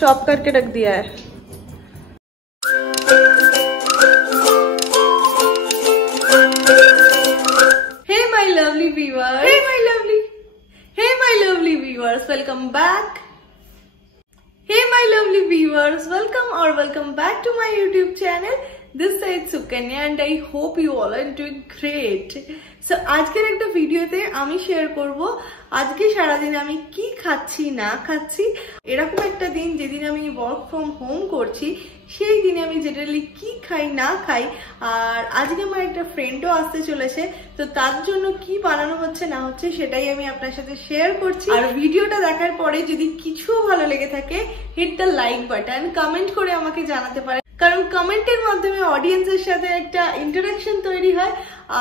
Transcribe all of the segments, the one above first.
चॉप करके रख दिया है। Hey my lovely viewers, hey my lovely viewers, welcome back. Hey my lovely viewers, welcome back to my YouTube channel. This side Sukanya and I hope you all are doing great. So আজকের একটা ভিডিওতে আমি শেয়ার করব আজকে সারা দিন আমি কি খাচ্ছি না খাচ্ছি, এরকম একটা দিন যেদিন আমি ওয়ার্ক ফ্রম হোম করছি সেই দিনে আমি জেনারেলি কি খাই না খাই। আর আজকে আমার একটা ফ্রেন্ডও আসতে চলেছে, তো তার জন্য কি বানানো হচ্ছে না হচ্ছে সেটাই আমি আপনার সাথে শেয়ার করছি। আর ভিডিওটা দেখার পরে যদি কিছু ভালো লেগে থাকে hit the like button, comment করে আমাকে জানাতে পারেন, কারণ কমেন্টের মাধ্যমে অডিয়েন্সের সাথে একটা ইন্টারাকশন তৈরি হয়।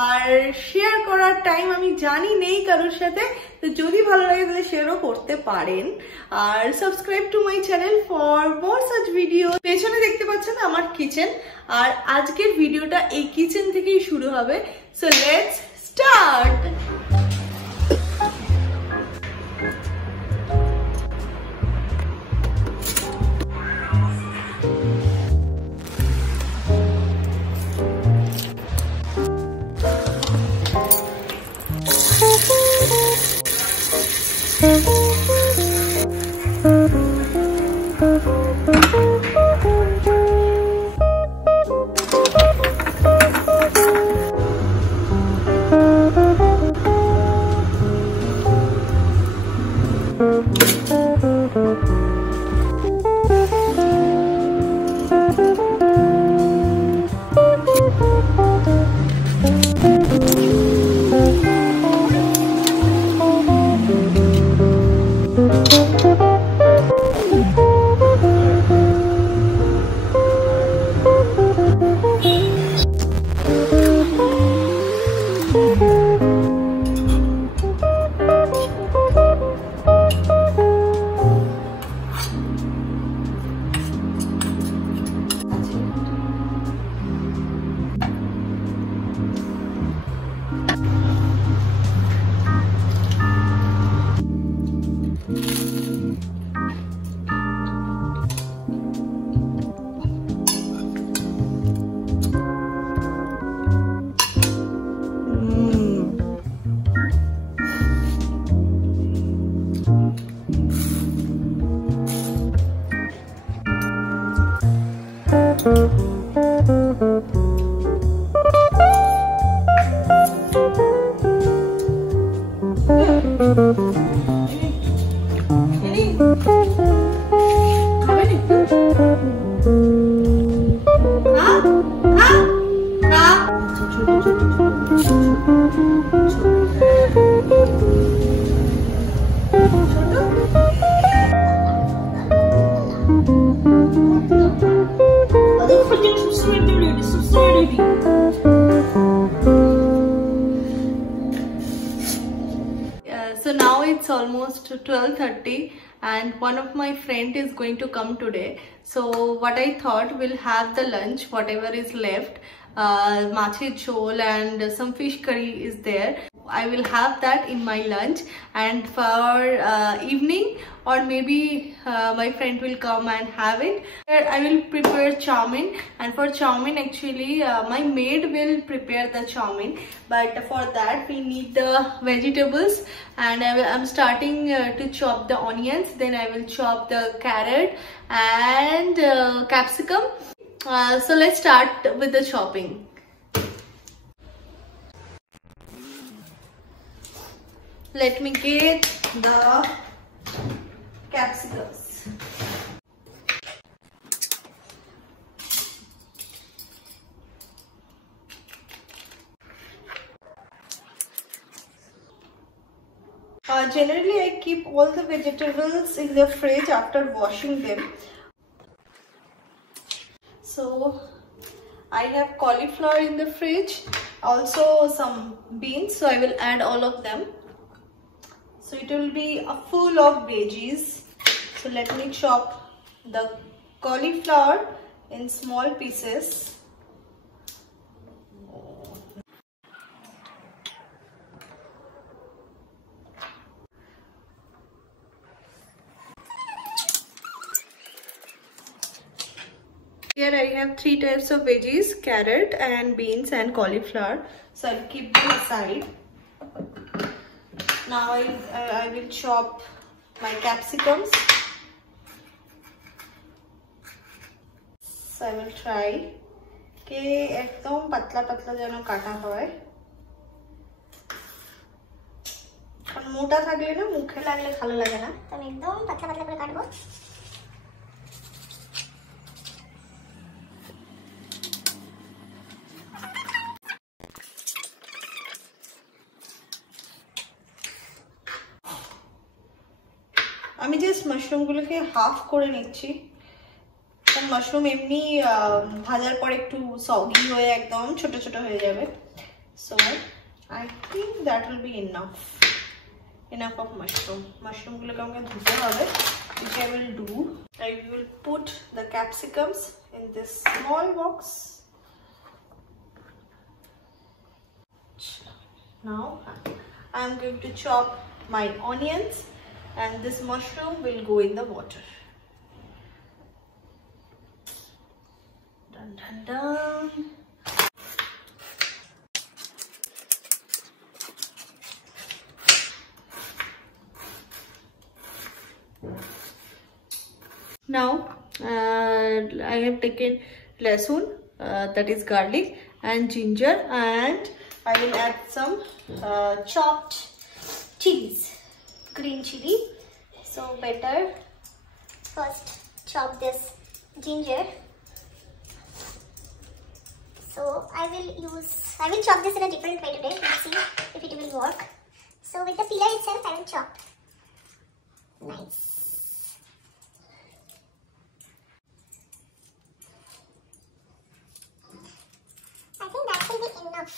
আর শেয়ার করার টাইম আমি জানি নেই কারোর সাথে, তো যদি ভালো লাগে তাহলে শেয়ারও করতে পারেন। আর subscribe to my channel for more such video. পেছনে দেখতে পাচ্ছেন আমার কিচেন, আর আজকের ভিডিওটা এই কিচেন থেকেই শুরু হবে। So let's start. So now it's almost 12:30 and one of my friend is going to come today. So what I thought, we'll have the lunch, whatever is left, machi chol and some fish curry is there. I will have that in my lunch, and for evening or maybe my friend will come and have it. I will prepare chow mein, and for chow mein actually my maid will prepare the chow mein, but for that we need the vegetables, and I'm starting to chop the onions, then I will chop the carrot and capsicum. So let's start with the chopping. Let me get the capsicums. Generally I keep all the vegetables in the fridge after washing them. So I have cauliflower in the fridge, also some beans, so I will add all of them. So it will be full of veggies. So let me chop the cauliflower in small pieces. Here I have 3 types of veggies, carrot and beans and cauliflower. So I'll keep them aside. Now I will chop my capsicums. So I will try ke ekdom patla patla jeno kata hoy, karon mota thakle na mukhe lagle bhalo lage na, to ami ekdom patla patla kore katbo. আমি জাস্ট মাশরুমগুলোকে হাফ করে নিচ্ছি, কারণ মাশরুম এমনি ভাজার পর একটু সগি হয়ে একদম ছোট ছোট হয়ে যাবে। So I think that will be enough of mushroom. মাশরুমগুলোকে আমাকে ধুতে হবে, which I will do. I will put the capsicums in this small box. Now I am going to chop my onions. And this mushroom will go in the water. Dun dun dun. Now I have taken lasun, that is garlic, and ginger, and I will add some chopped chilies. Green chili. So better first chop this ginger. So I will chop this in a different way today. Let's see if it will work. So with the peeler itself I will chop. Nice. I think that will be enough.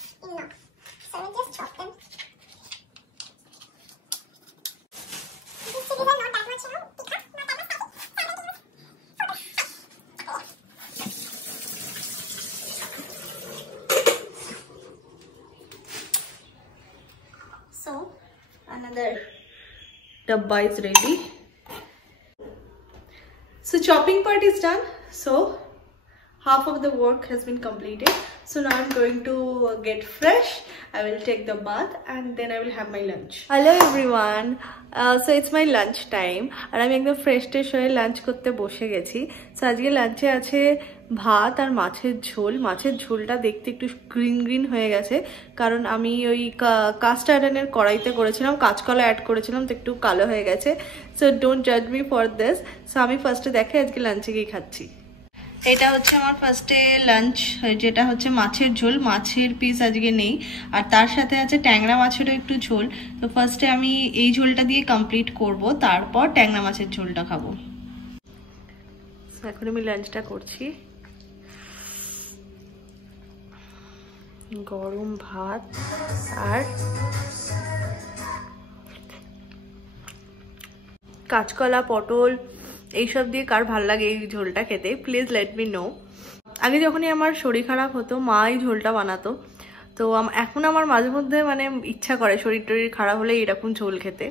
So I will just chop them. So another dabba is ready. So chopping part is done. So half of the work has been completed. So now I'm going to get fresh. I will take the bath and then I will have my lunch. Hello everyone. So it's my lunch time. আর আমি একদম ফ্রেশ ট্রেশ হয়ে লাঞ্চ করতে বসে গেছি। সো আজকে লাঞ্চে আছে ভাত আর মাছের ঝোল। মাছের ঝোলটা দেখতে একটু গ্রিন গ্রিন হয়ে গেছে, কারণ আমি ওই কাস্ট আয়রনের কড়াইতে করেছিলাম, কাঁচকলা অ্যাড করেছিলাম, তো একটু কালো হয়ে গেছে। সো ডোন্ট জাজ মি ফর দিস। সো আমি ফার্স্টে দেখাই আজকে লাঞ্চে কি খাচ্ছি। এটা হচ্ছে আমার ফার্স্টে লাঞ্চ, যেটা হচ্ছে মাছের ঝোল। মাছের পিস আজকে নেই, আর তার সাথে আছে ট্যাংরা মাছেরও একটু ঝোল। তো ফার্স্টে আমি এই ঝোলটা দিয়ে কমপ্লিট করব, তারপর ট্যাংরা মাছের ঝোলটা খাবো। এখন আমি লাঞ্চটা করছি। গরম ভাত আর কাঁচকলা, পটল এইসব দিয়ে কার ভাল লাগে এই ঝোলটা খেতে, প্লিজ লেট মি নো। আগে যখনই আমার শরীর খারাপ হতো মা এই ঝোলটা বানাতো, তো এখন আমার মাঝে মধ্যে মানে ইচ্ছা করে শরীর টরীর খারাপ হলে এরকম ঝোল খেতে।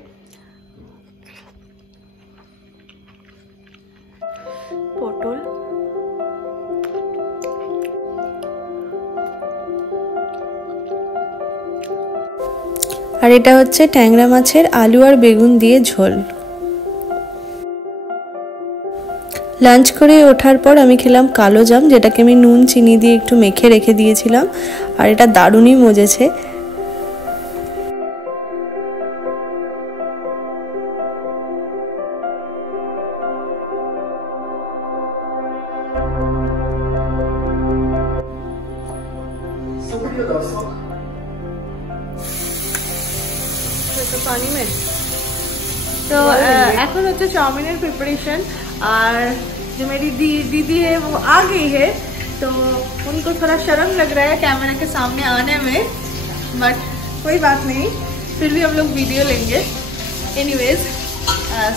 পটল আর এটা হচ্ছে ট্যাংরা মাছের আলু আর বেগুন দিয়ে ঝোল। লাঞ্চ করে ওঠার পর আমি খেলাম কালো জাম, যেটাকে আমি নুন চিনি দিয়ে একটু মেখে রেখে দিয়েছিলাম, আর এটা দারুণই মজেছে। पानी में तो এখন হচ্ছে চাউমিনের প্রিপারেশন, আর जो मेरी दीदी है वो आ गई है, तो उनको थोड़ा शर्म लग रहा है कैमरा के सामने आने में, बट कोई बात नहीं, फिर भी हम लोग वीडियो लेंगे। एनीवेज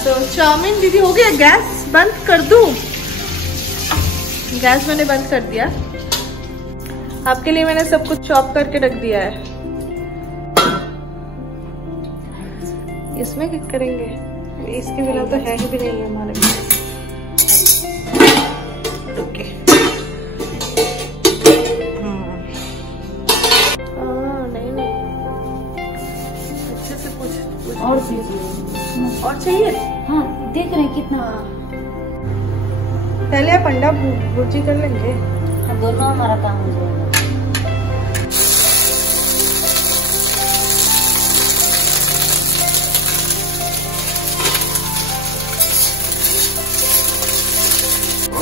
सो चाउमीन दीदी हो गया, गैस बंद कर दूं? गैस मैंने बंद कर दिया, आपके लिए मैंने सब कुछ चॉप करके रख दिया है। इसमें क्या करेंगे, इसके बिना तो है ही भी नहीं है हमारे पास। ओके और दीजिए। और चाहिए? हाँ देख रहे हैं कितना। पहले आप अंडा भुर्जी कर लेंगे। हाँ दोनों हमारा काम हो जाएगा।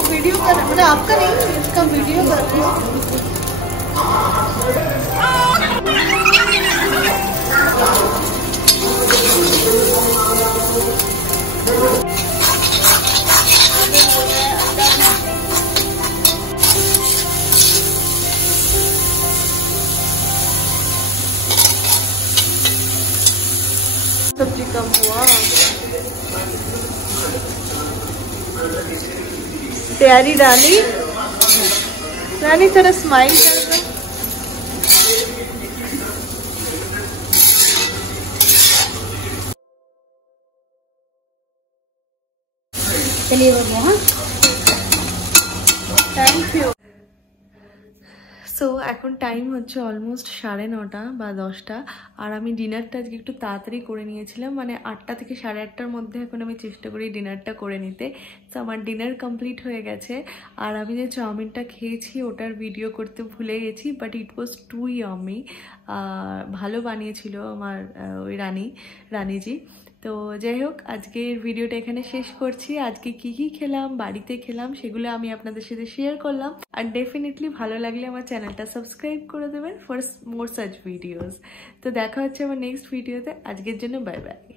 वीडियो कर मतलब आपका नहीं, इसका वीडियो कर रही हूँ। सब्जी कम हुआ। तैयारी रानी, रानी थोड़ा स्माइल कर रहा। चलिए हो गया। हाँ थैंक यू। সো এখন টাইম হচ্ছে অলমোস্ট 9:30 বা 10টা, আর আমি ডিনারটা আজকে একটু তাড়াতাড়ি করে নিয়েছিলাম, মানে 8টা থেকে 8:30টার মধ্যে এখন আমি চেষ্টা করি ডিনারটা করে নিতে। সো আমার ডিনার কমপ্লিট হয়ে গেছে। আর আমি যে চাউমিনটা খেয়েছি ওটার ভিডিও করতে ভুলে গেছি, but it was too yummy. ভালো বানিয়েছিল আমার ওই রানীজি। তো যাই হোক, আজকের ভিডিওটা এখানে শেষ করছি। আজকে কি কি খেলাম, বাড়িতে খেলাম, সেগুলো আমি আপনাদের সাথে শেয়ার করলাম। আর ডেফিনেটলি ভালো লাগলে আমার চ্যানেলটা সাবস্ক্রাইব করে দেবেন ফর মোর সাচ ভিডিওস। তো দেখা হচ্ছে আমার নেক্সট ভিডিওতে। আজকের জন্য বাই বাই।